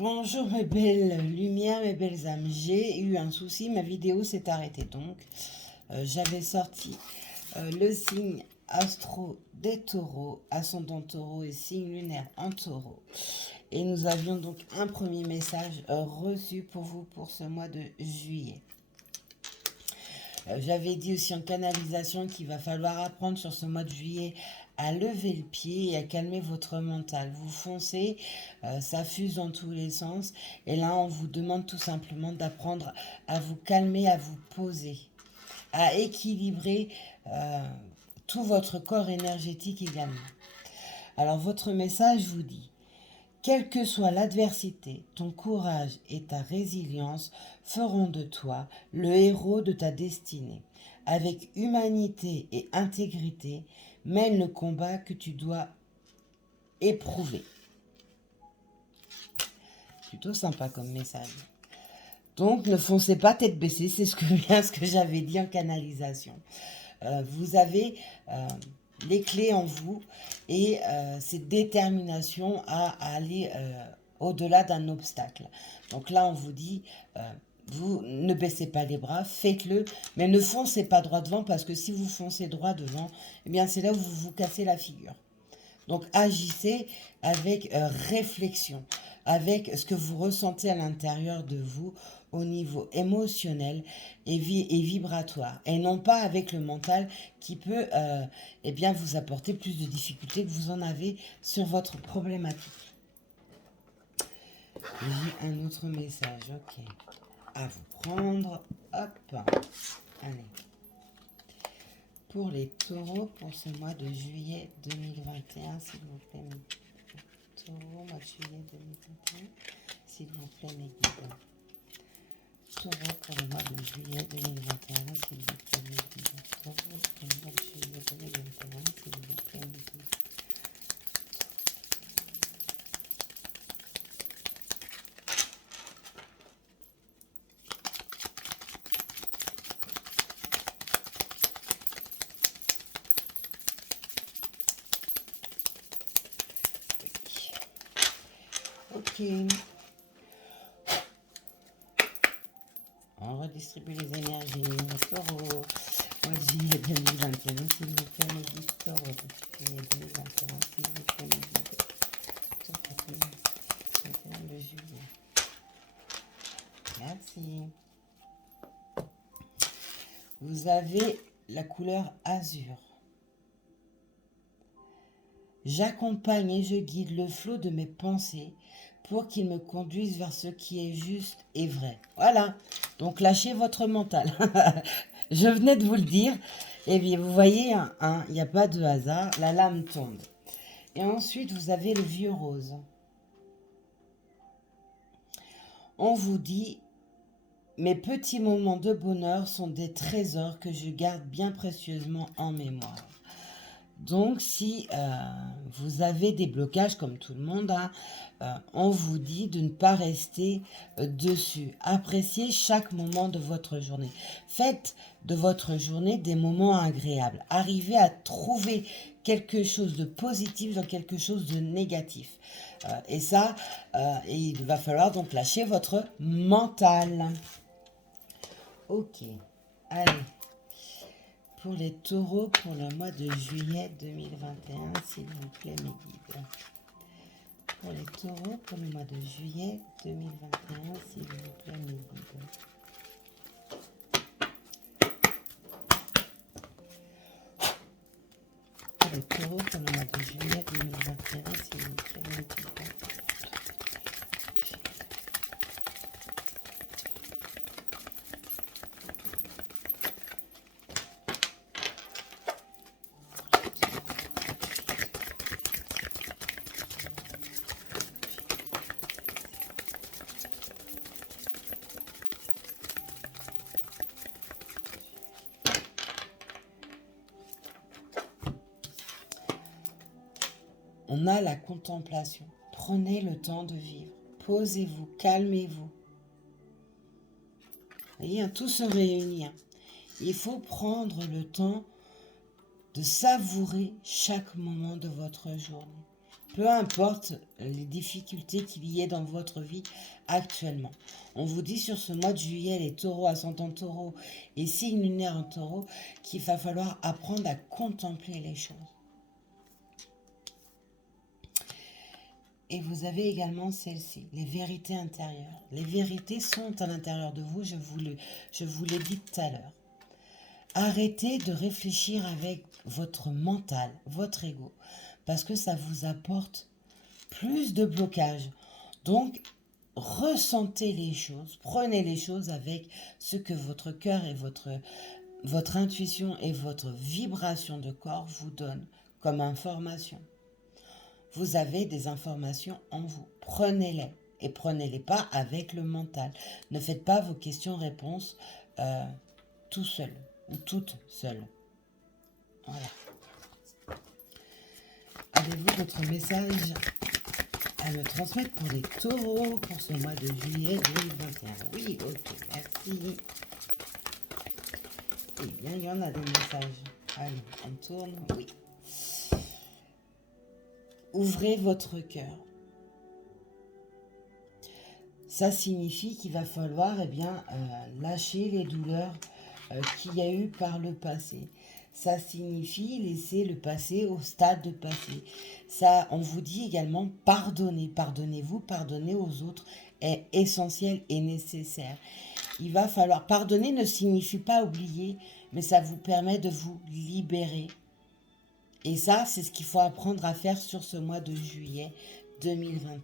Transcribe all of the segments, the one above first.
Bonjour mes belles lumières, mes belles âmes. J'ai eu un souci, ma vidéo s'est arrêtée donc. J'avais sorti le signe astro des taureaux, ascendant taureau et signe lunaire en taureau. Et nous avions donc un premier message reçu pour vous pour ce mois de juillet. J'avais dit aussi en canalisation qu'il va falloir apprendre sur ce mois de juillet à lever le pied et à calmer votre mental. Vous foncez, ça fuse dans tous les sens. Et là, on vous demande tout simplement d'apprendre à vous calmer, à vous poser, à équilibrer tout votre corps énergétique également. Alors, votre message vous dit: quelle que soit l'adversité, ton courage et ta résilience feront de toi le héros de ta destinée. Avec humanité et intégrité, mène le combat que tu dois éprouver. Plutôt sympa comme message. Donc ne foncez pas tête baissée, c'est ce que j'avais dit en canalisation. Vous avez les clés en vous et cette détermination à aller au-delà d'un obstacle. Donc là, on vous dit, vous ne baissez pas les bras, faites-le, mais ne foncez pas droit devant, parce que si vous foncez droit devant, eh bien c'est là où vous vous cassez la figure. Donc agissez avec réflexion, avec ce que vous ressentez à l'intérieur de vous au niveau émotionnel et vibratoire, et non pas avec le mental qui peut eh bien vous apporter plus de difficultés que vous en avez sur votre problématique. J'ai un autre message, ok, à vous prendre. Hop, allez. Pour les taureaux, pour ce mois de juillet 2021, s'il vous plaît, mes taureaux, mois de juillet 2021, s'il vous plaît, mes guides. Taureaux pour le mois de juillet 2021, s'il vous plaît, mes guides. Taureaux pour le mois de juillet 2021, s'il vous plaît, mes guides. Ok. On redistribue les énergies. Taureau, mois de juillet 2021, s'il vous plaît, mes guides. Taureau, de juillet 2021, s'il vous plaît, mes guides. Taureau, 21 de juillet. Merci. Vous avez la couleur azur. J'accompagne et je guide le flot de mes pensées pour qu'il me conduise vers ce qui est juste et vrai. Voilà. Donc lâchez votre mental. Je venais de vous le dire. Et bien vous voyez, il n'y a pas de hasard. La lame tombe. Et ensuite, vous avez le vieux rose. On vous dit: mes petits moments de bonheur sont des trésors que je garde bien précieusement en mémoire. Donc, si vous avez des blocages comme tout le monde, on vous dit de ne pas rester dessus. Appréciez chaque moment de votre journée. Faites de votre journée des moments agréables. Arrivez à trouver quelque chose de positif dans quelque chose de négatif. Et ça, il va falloir donc lâcher votre mental. Ok, allez. Pour les taureaux, pour le mois de juillet 2021, s'il vous plaît, mes guides. Pour les taureaux, pour le mois de juillet 2021, s'il vous plaît, mes guides. Pour les taureaux, pour le mois de juillet 2021, s'il vous plaît, mes guides. On a la contemplation. Prenez le temps de vivre. Posez-vous, calmez-vous. Vous voyez, tout se réunit. Il faut prendre le temps de savourer chaque moment de votre journée. peu importe les difficultés qu'il y ait dans votre vie actuellement. On vous dit sur ce mois de juillet, les taureaux, ascendant taureau et signe lunaire en taureau, qu'il va falloir apprendre à contempler les choses. Et vous avez également celle-ci, les vérités intérieures. Les vérités sont à l'intérieur de vous, je vous l'ai dit tout à l'heure. Arrêtez de réfléchir avec votre mental, votre ego, parce que ça vous apporte plus de blocage. Donc, ressentez les choses, prenez les choses avec ce que votre cœur et votre intuition et votre vibration de corps vous donnent comme information. Vous avez des informations en vous, prenez-les et prenez-les pas avec le mental. Ne faites pas vos questions-réponses tout seul ou toute seule. Voilà. Avez-vous d'autres messages à me transmettre pour les taureaux pour ce mois de juillet 2021? Oui, ok, merci. Eh bien, il y en a des messages. Allez, on tourne, oui. Ouvrez votre cœur. Ça signifie qu'il va falloir lâcher les douleurs qu'il y a eu par le passé. Ça signifie laisser le passé au stade de passé. Ça, on vous dit également pardonner. Pardonnez-vous, pardonner aux autres est essentiel et nécessaire. Il va falloir pardonner ne signifie pas oublier, mais ça vous permet de vous libérer. Et ça, c'est ce qu'il faut apprendre à faire sur ce mois de juillet 2021.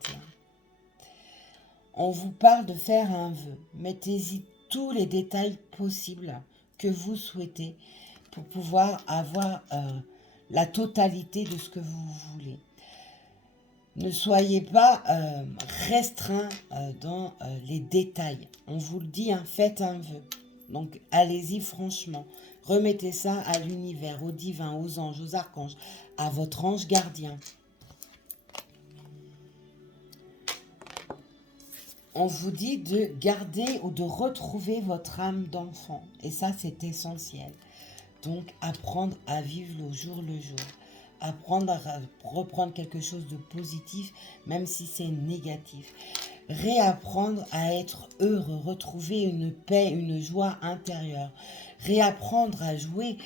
On vous parle de faire un vœu. Mettez-y tous les détails possibles que vous souhaitez pour pouvoir avoir la totalité de ce que vous voulez. Ne soyez pas restreint dans les détails. On vous le dit, hein, faites un vœu. Donc allez-y franchement. Remettez ça à l'univers, au divin, aux anges, aux archanges, à votre ange gardien. On vous dit de garder ou de retrouver votre âme d'enfant. Et ça, c'est essentiel. Donc, apprendre à vivre le jour. Apprendre à reprendre quelque chose de positif, même si c'est négatif. Réapprendre à être heureux, retrouver une paix, une joie intérieure. Réapprendre à jouer.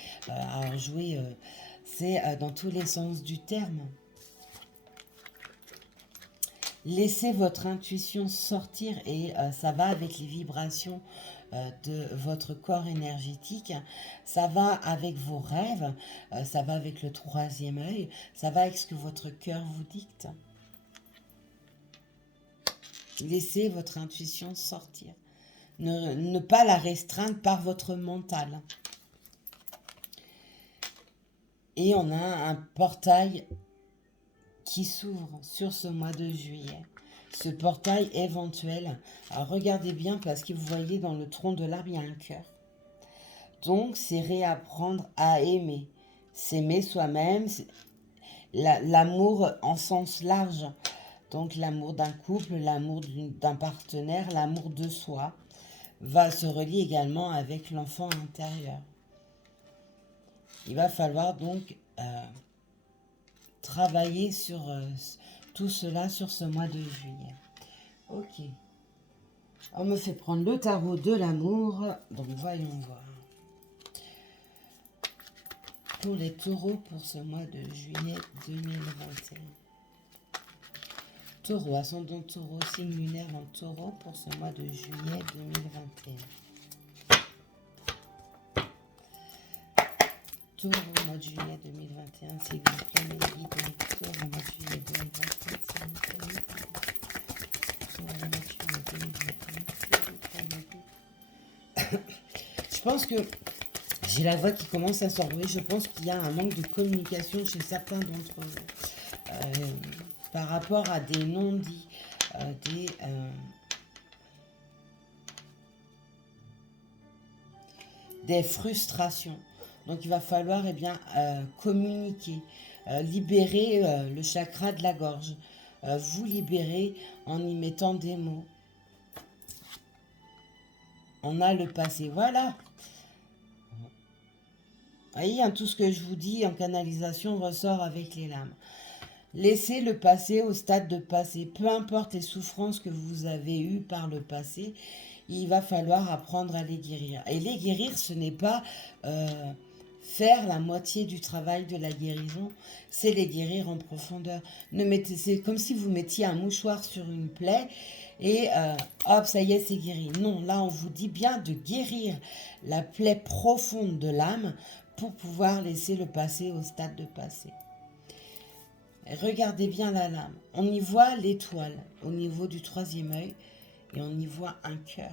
C'est dans tous les sens du terme. Laissez votre intuition sortir et ça va avec les vibrations de votre corps énergétique, ça va avec vos rêves, ça va avec le troisième œil, ça va avec ce que votre cœur vous dicte. Laissez votre intuition sortir. Ne pas la restreindre par votre mental. Et on a un portail qui s'ouvre sur ce mois de juillet. Ce portail éventuel, alors regardez bien parce que vous voyez dans le tronc de l'arbre, il y a un cœur. Donc, c'est réapprendre à aimer. S'aimer soi-même, l'amour en sens large. Donc, l'amour d'un couple, l'amour d'un partenaire, l'amour de soi va se relier également avec l'enfant intérieur. Il va falloir donc travailler sur tout cela sur ce mois de juillet. Ok. On me fait prendre le tarot de l'amour. Donc voyons voir. Pour les taureaux pour ce mois de juillet 2021. Taureau, ascendant taureau, signe lunaire en taureau pour ce mois de juillet 2021. Taureau, mois de juillet 2021, s'il vous plaît, mes guides, Taureau, mois de juillet 2021, s'il vous plaît. Taureau, mois de juillet 2021, s'il vous plaît, je pense que j'ai la voix qui commence à s'enrouer. Je pense qu'il y a un manque de communication chez certains d'entre vous par rapport à des non-dits, des frustrations. Donc, il va falloir communiquer, libérer le chakra de la gorge, vous libérer en y mettant des mots. On a le passé, voilà. Vous voyez, hein, tout ce que je vous dis en canalisation ressort avec les lames. Laissez-le passer au stade de passé. Peu importe les souffrances que vous avez eues par le passé, il va falloir apprendre à les guérir. Et les guérir, ce n'est pas faire la moitié du travail de la guérison, c'est les guérir en profondeur. C'est comme si vous mettiez un mouchoir sur une plaie et hop, ça y est, c'est guéri. Non, là, on vous dit bien de guérir la plaie profonde de l'âme pour pouvoir laisser le passé au stade de passé. Regardez bien la lame. On y voit l'étoile au niveau du troisième œil et on y voit un cœur.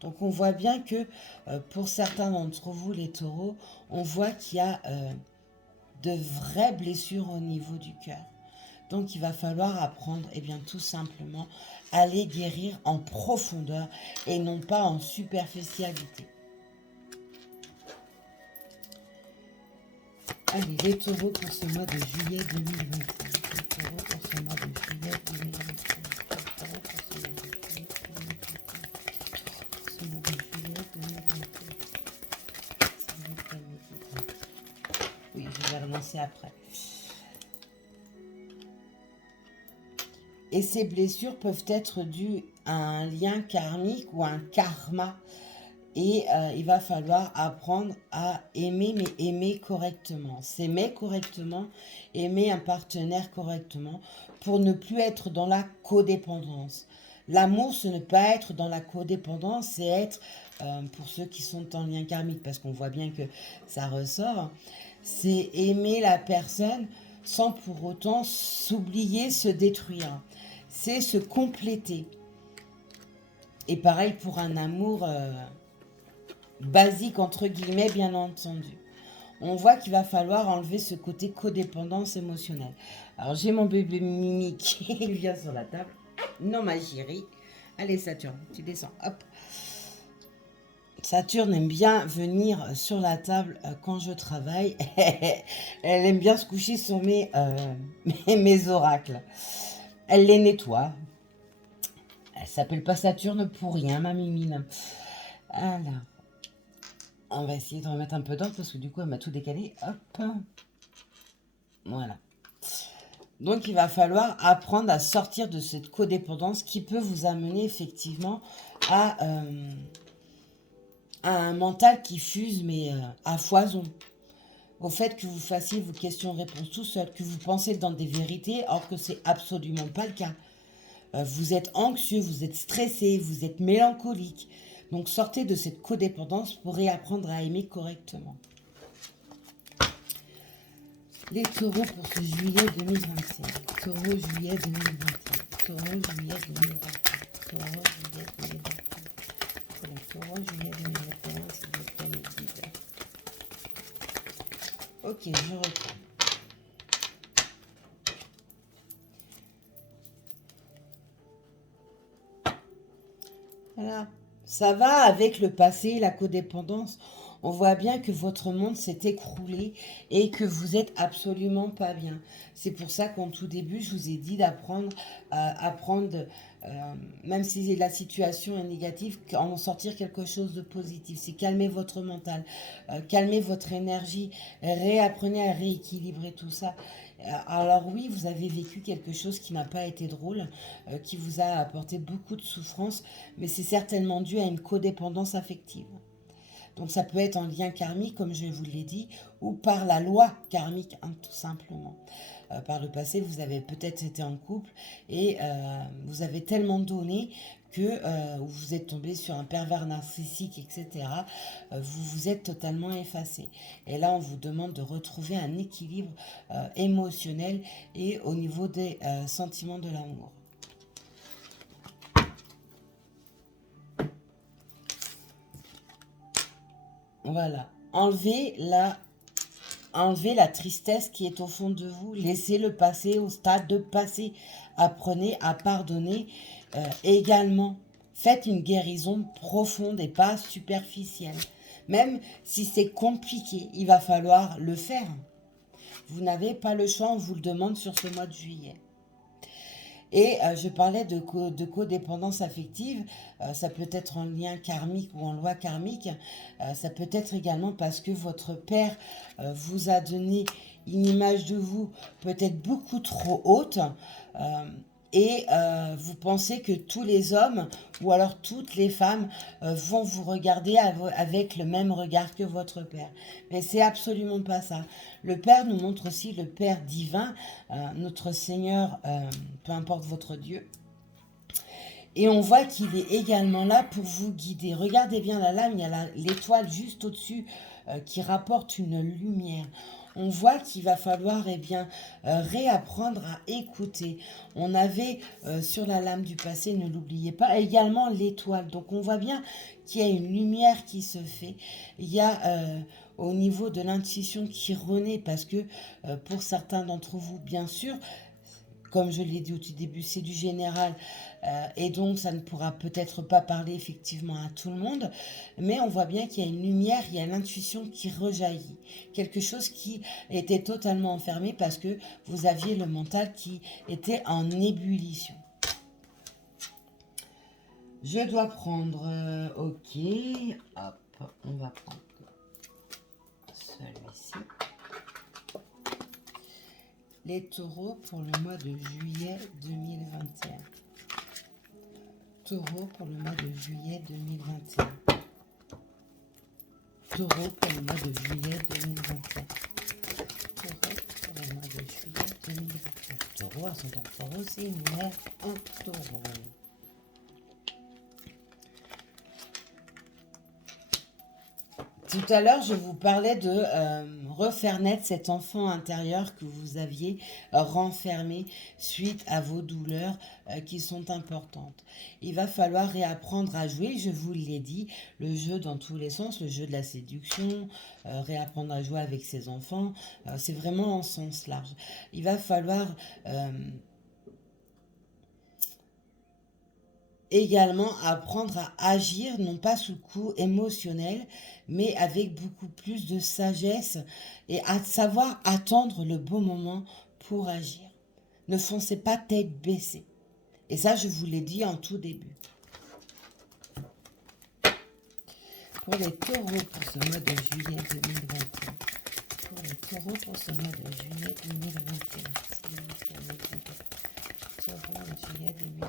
Donc on voit bien que pour certains d'entre vous, les taureaux, on voit qu'il y a de vraies blessures au niveau du cœur. Donc il va falloir apprendre, eh bien tout simplement, à les guérir en profondeur et non pas en superficialité. Allez, les taureaux pour ce mois de juillet 2025. Les taureaux pour ce mois de juillet 2025. Les taureaux pour ce mois de juillet 2025. Ce mois de juillet 2025. Oui, je vais relancer après. Et ces blessures peuvent être dues à un lien karmique ou à un karma. Et il va falloir apprendre à aimer, mais aimer correctement. S'aimer correctement, aimer un partenaire correctement, pour ne plus être dans la codépendance. L'amour, ce n'est pas être dans la codépendance, c'est être, pour ceux qui sont en lien karmique, parce qu'on voit bien que ça ressort, c'est aimer la personne sans pour autant s'oublier, se détruire. C'est se compléter. Et pareil pour un amour basique, entre guillemets, bien entendu. On voit qu'il va falloir enlever ce côté codépendance émotionnelle. Alors, j'ai mon bébé Mimi qui vient sur la table. Non, ma chérie. Allez, Saturne, tu descends. Hop. Saturne aime bien venir sur la table quand je travaille. Elle aime bien se coucher sur mes oracles. Elle les nettoie. Elle s'appelle pas Saturne pour rien, ma mimine. Alors, on va essayer de remettre un peu d'ordre parce que du coup, elle m'a tout décalé. Hop. Voilà. Donc, il va falloir apprendre à sortir de cette codépendance qui peut vous amener effectivement à un mental qui fuse, mais à foison. Au fait que vous fassiez vos questions-réponses tout seul, que vous pensez dans des vérités, or que c'est absolument pas le cas. Vous êtes anxieux, vous êtes stressé, vous êtes mélancolique. Donc sortez de cette codépendance pour réapprendre à aimer correctement. Les taureaux pour ce juillet 2025. Taureau juillet 2025. Taureau juillet 2025. Taureau juillet 2025. Voilà, taureau juillet 2021, c'est le thème d'hiver. Ok, je reprends. Voilà. Ça va avec le passé, la codépendance. On voit bien que votre monde s'est écroulé et que vous êtes absolument pas bien. C'est pour ça qu'en tout début, je vous ai dit d'apprendre à prendre, même si la situation est négative, en sortir quelque chose de positif. C'est calmer votre mental, calmer votre énergie, réapprenez à rééquilibrer tout ça. Alors oui, vous avez vécu quelque chose qui n'a pas été drôle, qui vous a apporté beaucoup de souffrance, mais c'est certainement dû à une codépendance affective. Donc ça peut être en lien karmique, comme je vous l'ai dit, ou par la loi karmique, hein, tout simplement. Par le passé, vous avez peut-être été en couple et vous avez tellement donné que vous êtes tombé sur un pervers narcissique, etc. Vous vous êtes totalement effacé. Et là, on vous demande de retrouver un équilibre émotionnel et au niveau des sentiments de l'amour. Voilà. Enlevez la tristesse qui est au fond de vous. Laissez-le passer au stade de passé. Apprenez à pardonner également. Faites une guérison profonde et pas superficielle. Même si c'est compliqué, il va falloir le faire. Vous n'avez pas le choix, on vous le demande sur ce mois de juillet. Et je parlais de codépendance affective, ça peut être en lien karmique ou en loi karmique, ça peut être également parce que votre père vous a donné une image de vous peut-être beaucoup trop haute, et vous pensez que tous les hommes ou alors toutes les femmes vont vous regarder avec le même regard que votre père. Mais c'est absolument pas ça. Le Père nous montre aussi le Père divin, notre Seigneur, peu importe votre Dieu. Et on voit qu'il est également là pour vous guider. Regardez bien la lame, il y a l'étoile juste au-dessus qui rapporte une lumière. On voit qu'il va falloir réapprendre à écouter. On avait sur la lame du passé, ne l'oubliez pas, également l'étoile. Donc on voit bien qu'il y a une lumière qui se fait. Il y a au niveau de l'intuition qui renaît parce que pour certains d'entre vous, bien sûr, comme je l'ai dit au tout début, c'est du général et donc ça ne pourra peut-être pas parler effectivement à tout le monde, mais on voit bien qu'il y a une lumière, il y a l'intuition qui rejaillit, quelque chose qui était totalement enfermé parce que vous aviez le mental qui était en ébullition. Je dois prendre, ok, hop, on va prendre celui-ci. Les taureaux pour le mois de juillet 2021. Taureau pour le mois de juillet 2021. Taureau pour le mois de juillet 2021. Taureau pour le mois de juillet 2021. Taureau, ascendant taureau, c'est une mère en taureau. Tout à l'heure, je vous parlais de refaire naître cet enfant intérieur que vous aviez renfermé suite à vos douleurs qui sont importantes. Il va falloir réapprendre à jouer, je vous l'ai dit, le jeu dans tous les sens, le jeu de la séduction, réapprendre à jouer avec ses enfants, c'est vraiment en sens large. Il va falloir également apprendre à agir, non pas sous le coup émotionnel, mais avec beaucoup plus de sagesse et à savoir attendre le bon moment pour agir. Ne foncez pas tête baissée. Et ça, je vous l'ai dit en tout début. Pour les taureaux pour ce mois de juillet 2021. Pour les taureaux pour ce mois de juillet 2021. Taureaux en juillet 2021.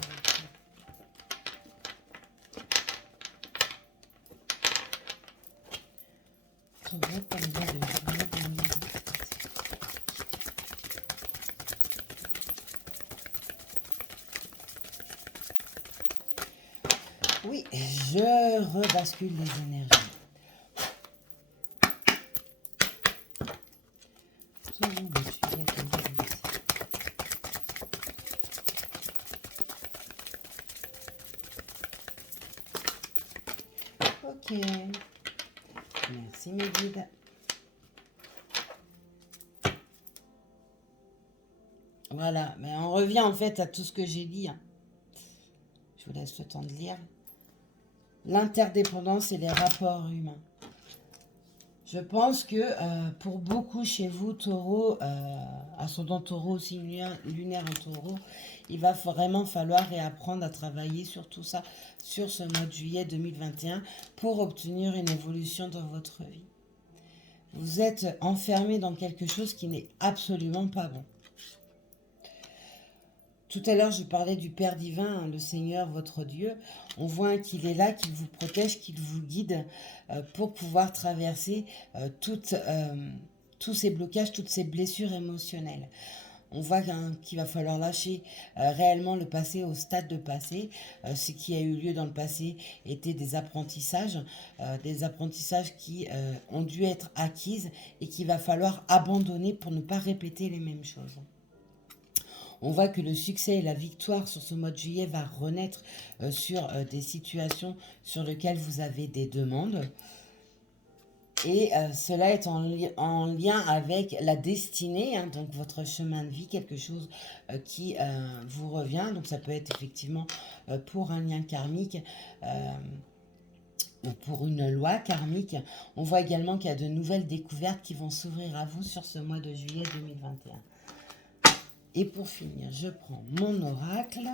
Taureau pour le mois de juillet 2021. Oui, je rebascule les énergies. Taureau de juillet 2021. Ok. Merci mes guides. Voilà, mais on revient en fait à tout ce que j'ai dit. Je vous laisse le temps de lire. L'interdépendance et les rapports humains. Je pense que pour beaucoup chez vous, taureau, ascendant taureau, aussi lunaire en taureau, il va vraiment falloir réapprendre à travailler sur tout ça, sur ce mois de juillet 2021, pour obtenir une évolution dans votre vie. Vous êtes enfermé dans quelque chose qui n'est absolument pas bon. Tout à l'heure, je parlais du Père divin, le Seigneur, votre Dieu. On voit qu'il est là, qu'il vous protège, qu'il vous guide pour pouvoir traverser tous ces blocages, toutes ces blessures émotionnelles. On voit qu'il va falloir lâcher réellement le passé au stade de passé. Ce qui a eu lieu dans le passé était des apprentissages qui ont dû être acquises et qu'il va falloir abandonner pour ne pas répéter les mêmes choses. On voit que le succès et la victoire sur ce mois de juillet va renaître sur des situations sur lesquelles vous avez des demandes. Et cela est en lien avec la destinée, hein, donc votre chemin de vie, quelque chose qui vous revient. Donc ça peut être effectivement pour un lien karmique ou pour une loi karmique. On voit également qu'il y a de nouvelles découvertes qui vont s'ouvrir à vous sur ce mois de juillet 2021. Et pour finir, je prends mon oracle.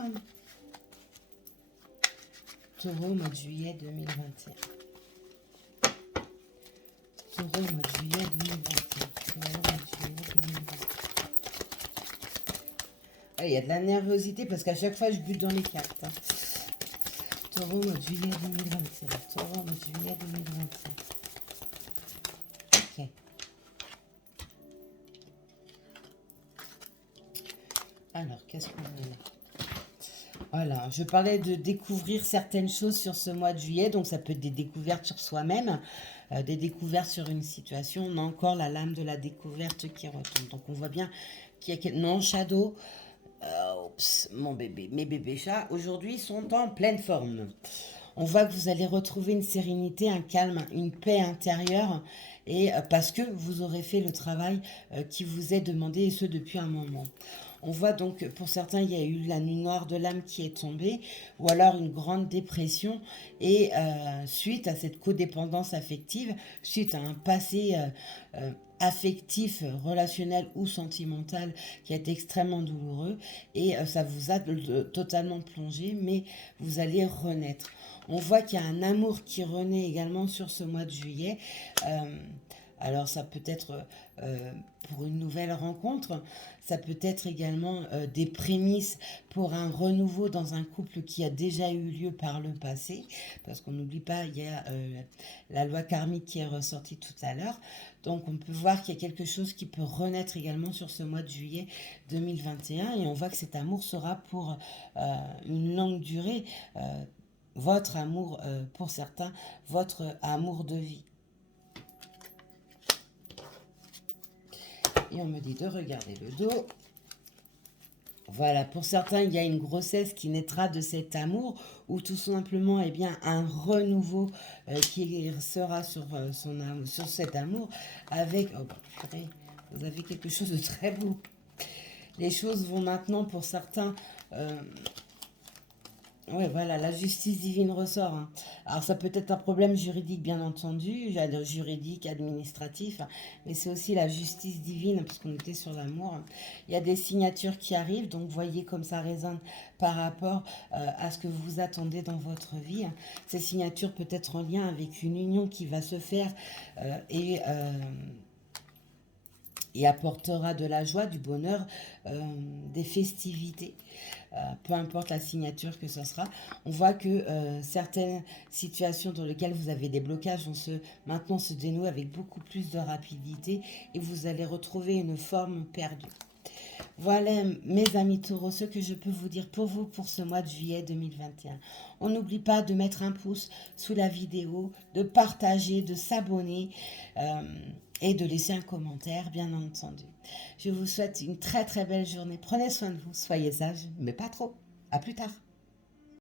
Taureau, mois de juillet 2021. Taureau, mois de juillet 2021. Taureau, mois de juillet 2021. Ah, il y a de la nervosité parce qu'à chaque fois, je bute dans les cartes. Hein. Taureau, mois de juillet 2021. Taureau, mois de juillet 2021. Ok. Alors, qu'est-ce qu'on a là? Voilà, je parlais de découvrir certaines choses sur ce mois de juillet, donc ça peut être des découvertes sur soi-même, des découvertes sur une situation. On a encore la lame de la découverte qui retombe. Donc on voit bien qu'il y a... Non, Shadow, oups, mon bébé, mes bébés chats, aujourd'hui sont en pleine forme. On voit que vous allez retrouver une sérénité, un calme, une paix intérieure, et parce que vous aurez fait le travail qui vous est demandé, et ce depuis un moment. On voit donc, pour certains, il y a eu la nuit noire de l'âme qui est tombée, ou alors une grande dépression, et suite à cette codépendance affective, suite à un passé affectif, relationnel ou sentimental qui est extrêmement douloureux, et ça vous a totalement plongé, mais vous allez renaître. On voit qu'il y a un amour qui renaît également sur ce mois de juillet. Alors ça peut être pour une nouvelle rencontre, ça peut être également des prémices pour un renouveau dans un couple qui a déjà eu lieu par le passé, parce qu'on n'oublie pas, il y a la loi karmique qui est ressortie tout à l'heure. Donc on peut voir qu'il y a quelque chose qui peut renaître également sur ce mois de juillet 2021, et on voit que cet amour sera pour une longue durée. Votre amour, pour certains, votre amour de vie. Et on me dit de regarder le dos. Voilà, pour certains, il y a une grossesse qui naîtra de cet amour, ou tout simplement, eh bien, un renouveau qui sera sur, sur cet amour, avec... Oh, purée, vous avez quelque chose de très beau. Les choses vont maintenant, pour certains... Oui, voilà, la justice divine ressort. Hein. Alors, ça peut être un problème juridique, bien entendu, juridique, administratif, hein, mais c'est aussi la justice divine, parce qu'on était sur l'amour. Hein. Il y a des signatures qui arrivent, donc voyez comme ça résonne par rapport à ce que vous attendez dans votre vie. Hein. Ces signatures peuvent être en lien avec une union qui va se faire et apportera de la joie, du bonheur, des festivités. Peu importe la signature que ce sera, on voit que certaines situations dans lesquelles vous avez des blocages vont maintenant se dénouer avec beaucoup plus de rapidité, et vous allez retrouver une forme perdue. Voilà, mes amis taureaux, ce que je peux vous dire pour vous pour ce mois de juillet 2021. On n'oublie pas de mettre un pouce sous la vidéo, de partager, de s'abonner et de laisser un commentaire, bien entendu. Je vous souhaite une très très belle journée. Prenez soin de vous, soyez sages, mais pas trop. À plus tard.